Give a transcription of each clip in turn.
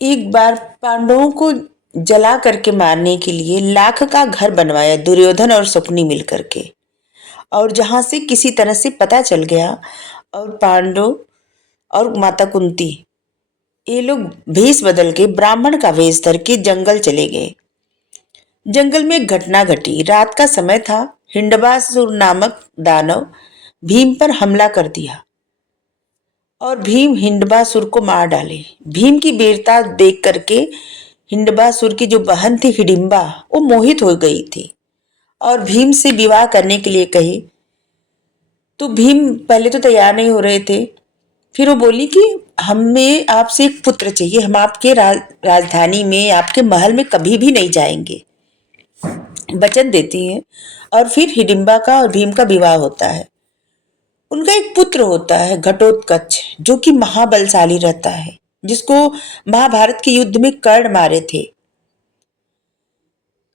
एक बार पांडवों को जला करके मारने के लिए लाख का घर बनवाया दुर्योधन और शकुनी मिलकर के। और जहां से किसी तरह से पता चल गया, और पांडव और माता कुंती ये लोग भेष बदल के ब्राह्मण का वेश धर के जंगल चले गए। जंगल में एक घटना घटी। रात का समय था। हिंडबासुर नामक दानव भीम पर हमला कर दिया और भीम हिंडबासुर को मार डाले। भीम की वीरता देख करके हिंडबासुर की जो बहन थी हिडिंबा, वो मोहित हो गई थी और भीम से विवाह करने के लिए कही। तो भीम पहले तो तैयार नहीं हो रहे थे। फिर वो बोली कि हमें आपसे एक पुत्र चाहिए, हम आपके राजधानी में, आपके महल में कभी भी नहीं जाएंगे। वचन देती हैं। और फिर हिडिंबा का और भीम का विवाह होता है। उनका एक पुत्र होता है घटोत्कच, जो कि महाबलशाली रहता है, जिसको महाभारत के युद्ध में कर्ण मारे थे।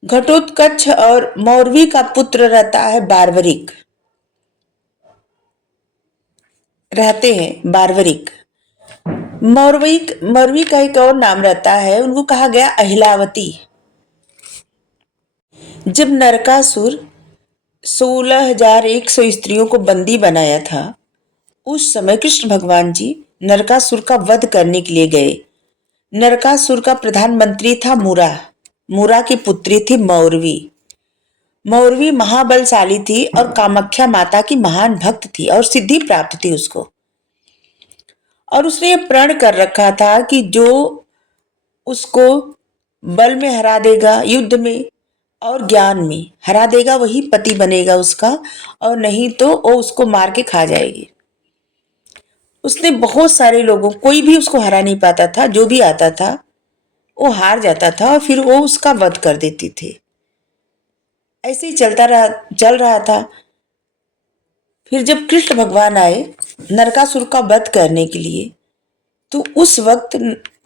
घटोत्कच और मौरवी का पुत्र रहता है बारवरिक, रहते हैं बारवरिक। मौरवी का एक और नाम रहता है, उनको कहा गया अहिलावती। जब नरकासुर 16,100 स्त्रियों को बंदी बनाया था, उस समय कृष्ण भगवान जी नरकासुर का वध करने के लिए गए। नरकासुर का प्रधानमंत्री था मुरा। मुरा की पुत्री थी मौरवी। मौरवी महाबलशाली थी और कामाख्या माता की महान भक्त थी और सिद्धि प्राप्त थी उसको। और उसने ये प्रण कर रखा था कि जो उसको बल में हरा देगा, युद्ध में और ज्ञान में हरा देगा, वही पति बनेगा उसका, और नहीं तो वो उसको मार के खा जाएगी। उसने बहुत सारे लोगों, कोई भी उसको हरा नहीं पाता था, जो भी आता था वो हार जाता था और फिर वो उसका वध कर देती थी। ऐसे ही चल रहा था। फिर जब कृष्ण भगवान आए नरकासुर का वध करने के लिए, तो उस वक्त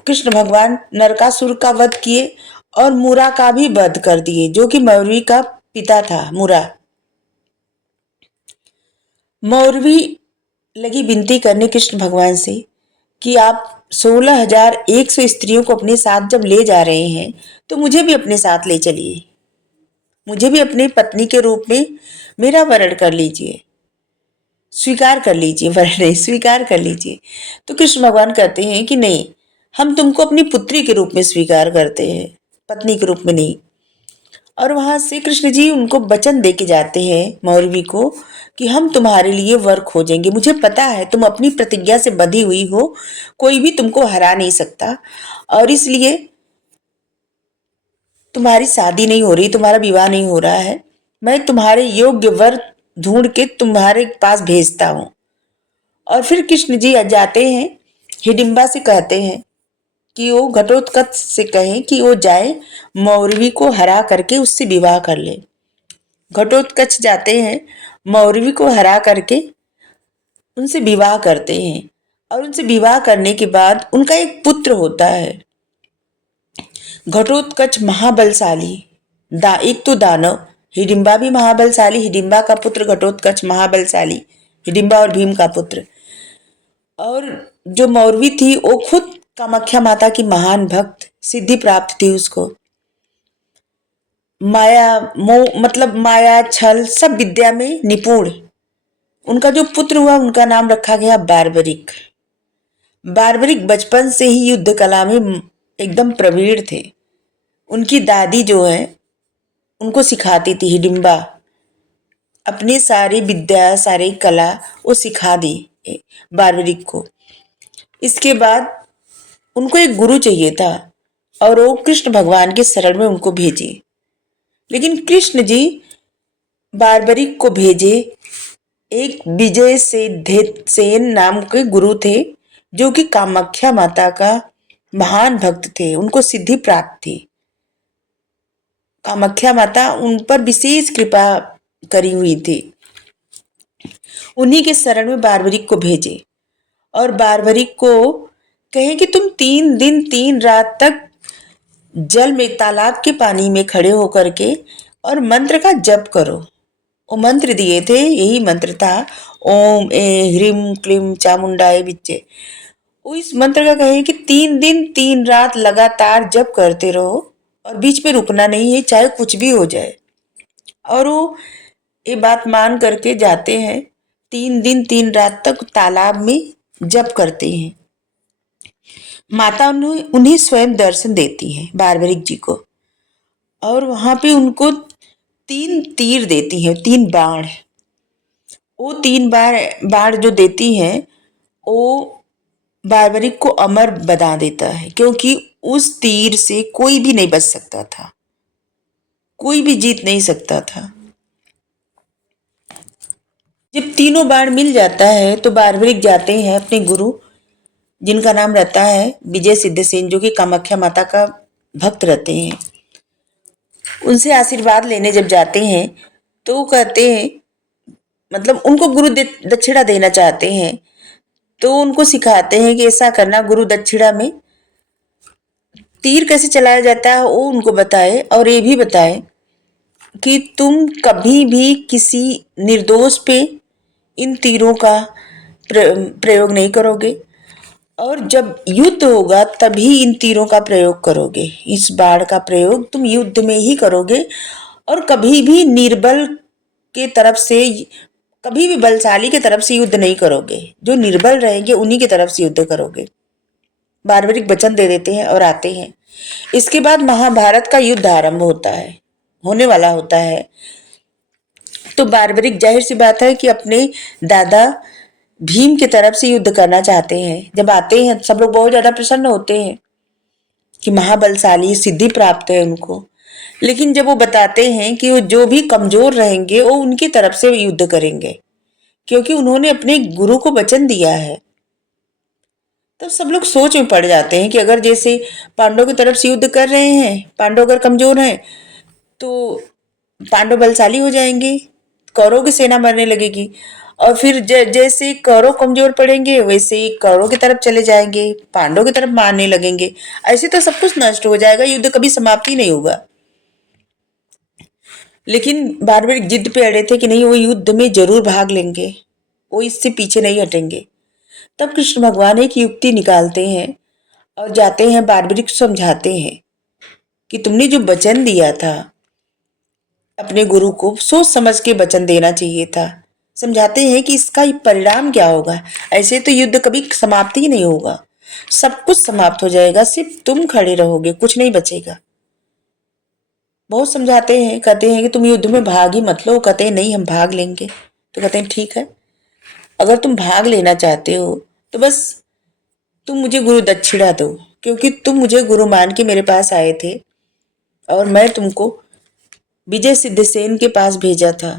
कृष्ण भगवान नरकासुर का वध किए और मुरा का भी वध कर दिए, जो कि मौरवी का पिता था मुरा। मौरवी लगी विनती करने कृष्ण भगवान से कि आप 16,100 स्त्रियों को अपने साथ जब ले जा रहे हैं, तो मुझे भी अपने साथ ले चलिए, मुझे भी अपनी पत्नी के रूप में मेरा वरण कर लीजिए, स्वीकार कर लीजिए, वरण नहीं स्वीकार कर लीजिए। तो कृष्ण भगवान कहते हैं कि नहीं, हम तुमको अपनी पुत्री के रूप में स्वीकार करते हैं, पत्नी के रूप में नहीं। और वहां से कृष्ण जी उनको वचन दे के जाते हैं मौरवी को कि हम तुम्हारे लिए वर खोजेंगे, मुझे पता है तुम अपनी प्रतिज्ञा से बंधी हुई हो, कोई भी तुमको हरा नहीं सकता, और इसलिए तुम्हारी शादी नहीं हो रही, तुम्हारा विवाह नहीं हो रहा है। मैं तुम्हारे योग्य वर ढूंढ के तुम्हारे पास भेजता हूं। और फिर कृष्ण जी जाते हैं, हिडिंबा से कहते हैं कि वो घटोत्कच से कहें कि वो जाए मौरवी को हरा करके उससे विवाह कर ले। घटोत्कच जाते हैं, मौरवी को हरा करके उनसे विवाह करते हैं। और उनसे विवाह करने के बाद उनका एक पुत्र होता है। घटोत्कच महाबलशाली, एक तो दानव, हिडिंबा भी महाबलशाली, हिडिंबा का पुत्र घटोत्कच महाबलशाली, हिडिंबा और भीम का पुत्र। और जो मौरवी थी वो खुद कामाख्या माता की महान भक्त, सिद्धि प्राप्त थी उसको। माया मोह, मतलब माया छल सब विद्या में निपुण। उनका जो पुत्र हुआ उनका नाम रखा गया बारबरिक। बारबरिक बचपन से ही युद्ध कला में एकदम प्रवीण थे। उनकी दादी जो है उनको सिखाती थी, हिडिंबा अपनी सारी विद्या सारी कला वो सिखा दी बारबरिक को। इसके बाद उनको एक गुरु चाहिए था और वो कृष्ण भगवान के शरण में उनको भेजे। लेकिन कृष्ण जी बारबरिक को भेजे एक विजय सेन नाम के गुरु थे, जो कि कामाख्या माता का महान भक्त थे, उनको सिद्धि प्राप्त थी। कामाख्या माता उन पर विशेष कृपा करी हुई थी। उन्हीं के शरण में बारबरिक को भेजे और बारबरिक को कहे कि तुम 3 दिन 3 रात तक जल में, तालाब के पानी में खड़े होकर के और मंत्र का जप करो। वो मंत्र दिए थे, यही मंत्र था, ओम ए ह्रीम क्लीम चामुंडाए विच्चे। वो इस मंत्र का कहे कि 3 दिन 3 रात लगातार जप करते रहो और बीच में रुकना नहीं है, चाहे कुछ भी हो जाए। और वो ये बात मान करके जाते हैं, 3 दिन 3 रात तक तालाब में जप करते हैं। माता उन्हें उन्हें स्वयं दर्शन देती है बारबरिक जी को, और वहां पे उनको 3 तीर देती है, 3 बाण। वो 3 बार बाण जो देती हैं, वो बारबरिक को अमर बना देता है, क्योंकि उस तीर से कोई भी नहीं बच सकता था, कोई भी जीत नहीं सकता था। जब तीनों बाण मिल जाता है तो बारबरिक जाते हैं अपने गुरु, जिनका नाम रहता है विजय सिद्धसेन, जो कि कामाख्या माता का भक्त रहते हैं। उनसे आशीर्वाद लेने जब जाते हैं तो वो कहते हैं, मतलब उनको गुरु दक्षिणा देना चाहते हैं, तो उनको सिखाते हैं कि ऐसा करना, गुरु दक्षिणा में तीर कैसे चलाया जाता है वो उनको बताए, और ये भी बताए कि तुम कभी भी किसी निर्दोष पे इन तीरों का प्रयोग नहीं करोगे, और जब युद्ध होगा तभी इन तीरों का प्रयोग करोगे। इस बाण का प्रयोग तुम युद्ध में ही करोगे, और कभी भी निर्बल के तरफ से, कभी भी बलशाली की तरफ से युद्ध नहीं करोगे। जो निर्बल रहेंगे उन्हीं की तरफ से युद्ध करोगे। बारबरिक वचन दे देते हैं और आते हैं। इसके बाद महाभारत का युद्ध आरंभ होता है, होने वाला होता है। तो बारबरिक जाहिर सी बात है कि अपने दादा भीम की तरफ से युद्ध करना चाहते हैं। जब आते हैं सब लोग बहुत ज्यादा प्रसन्न होते हैं कि महाबलशाली, सिद्धि प्राप्त है उनको। लेकिन जब वो बताते हैं कि वो जो भी कमजोर रहेंगे वो उनकी तरफ से युद्ध करेंगे, क्योंकि उन्होंने अपने गुरु को वचन दिया है। तब सब लोग सोच में पड़ जाते हैं कि अगर जैसे पांडव की तरफ से युद्ध कर रहे हैं, पांडव अगर कमजोर हैं तो पांडव बलशाली हो जाएंगे, कौरव की सेना मरने लगेगी, और फिर जैसे कौरव कमजोर पड़ेंगे वैसे ही कौरव की तरफ चले जाएंगे, पांडव की तरफ मारने लगेंगे। ऐसे तो सब कुछ नष्ट हो जाएगा, युद्ध कभी समाप्ति नहीं होगा। लेकिन बारबरिक जिद पे अड़े थे कि नहीं, वो युद्ध में जरूर भाग लेंगे, वो इससे पीछे नहीं हटेंगे। तब कृष्ण भगवान एक युक्ति निकालते हैं और जाते हैं बारबरिक को समझाते हैं कि तुमने जो वचन दिया था अपने गुरु को, सोच समझ के वचन देना चाहिए था। समझाते हैं कि इसका परिणाम क्या होगा। ऐसे तो युद्ध कभी समाप्ति ही नहीं होगा, सब कुछ समाप्त हो जाएगा, सिर्फ तुम खड़े रहोगे, कुछ नहीं बचेगा। बहुत समझाते हैं, कहते हैं कि तुम युद्ध में भाग ही मत लो। कहते हैं नहीं, हम भाग लेंगे। तो कहते हैं ठीक है, अगर तुम भाग लेना चाहते हो तो बस तुम मुझे गुरु दक्षिणा दो, क्योंकि तुम मुझे गुरु मान के मेरे पास आए थे और मैं तुमको विजय सिद्धसेन के पास भेजा था।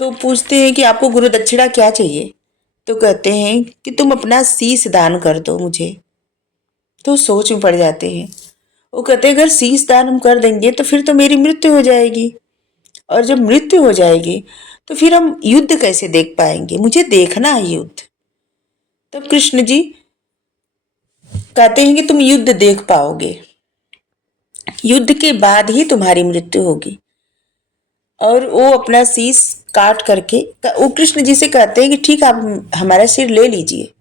तो पूछते हैं कि आपको गुरु दक्षिणा क्या चाहिए? तो कहते हैं कि तुम अपना शीश दान कर दो मुझे। तो सोच में पड़ जाते हैं। वो कहते हैं अगर शीश दान हम कर देंगे तो फिर तो मेरी मृत्यु हो जाएगी, और जब मृत्यु हो जाएगी तो फिर हम युद्ध कैसे देख पाएंगे? मुझे देखना है युद्ध। तब कृष्ण जी कहते हैं कि तुम युद्ध देख पाओगे, युद्ध के बाद ही तुम्हारी मृत्यु होगी। और वो अपना शीश काट करके वो कृष्ण जी से कहते हैं कि ठीक, आप हमारा सिर ले लीजिए।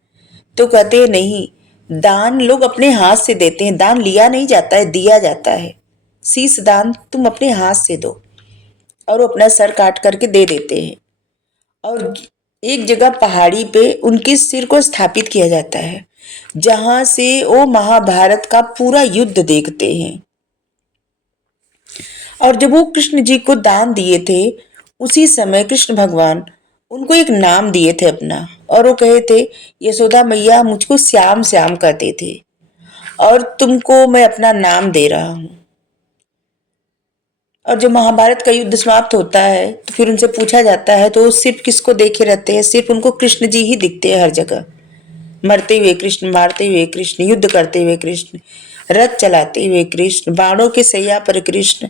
तो कहते हैं नहीं, दान लोग अपने हाथ से देते हैं, दान लिया नहीं जाता है, दिया जाता है। शीश दान तुम अपने हाथ से दो। और वो अपना सर काट करके दे देते हैं, और एक जगह पहाड़ी पे उनके सिर को स्थापित किया जाता है, जहां से वो महाभारत का पूरा युद्ध देखते हैं। और जब वो कृष्ण जी को दान दिए थे, उसी समय कृष्ण भगवान उनको एक नाम दिए थे अपना, और वो कहे थे यशोदा मैया मुझको श्याम श्याम कहते थे, और तुमको मैं अपना नाम दे रहा हूं। और जब महाभारत का युद्ध समाप्त होता है तो फिर उनसे पूछा जाता है, तो वो सिर्फ किसको देखे रहते हैं? सिर्फ उनको कृष्ण जी ही दिखते हैं हर जगह। मरते हुए कृष्ण, मारते हुए कृष्ण, युद्ध करते हुए कृष्ण, रथ चलाते हुए कृष्ण, बाणों के सैया पर कृष्ण,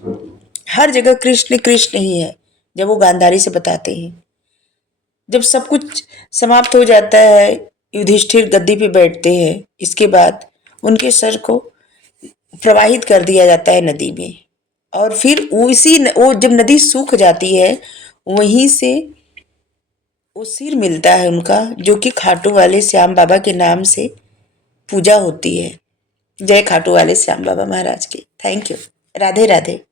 हर जगह कृष्ण कृष्ण ही है। जब वो गांधारी से बताते हैं, जब सब कुछ समाप्त हो जाता है, युधिष्ठिर गद्दी पे बैठते हैं। इसके बाद उनके सर को प्रवाहित कर दिया जाता है नदी में, और फिर वो जब नदी सूख जाती है, वहीं से वो सिर मिलता है उनका, जो कि खाटू वाले श्याम बाबा के नाम से पूजा होती है। जय खाटू वाले श्याम बाबा महाराज की। Thank you. राधे राधे।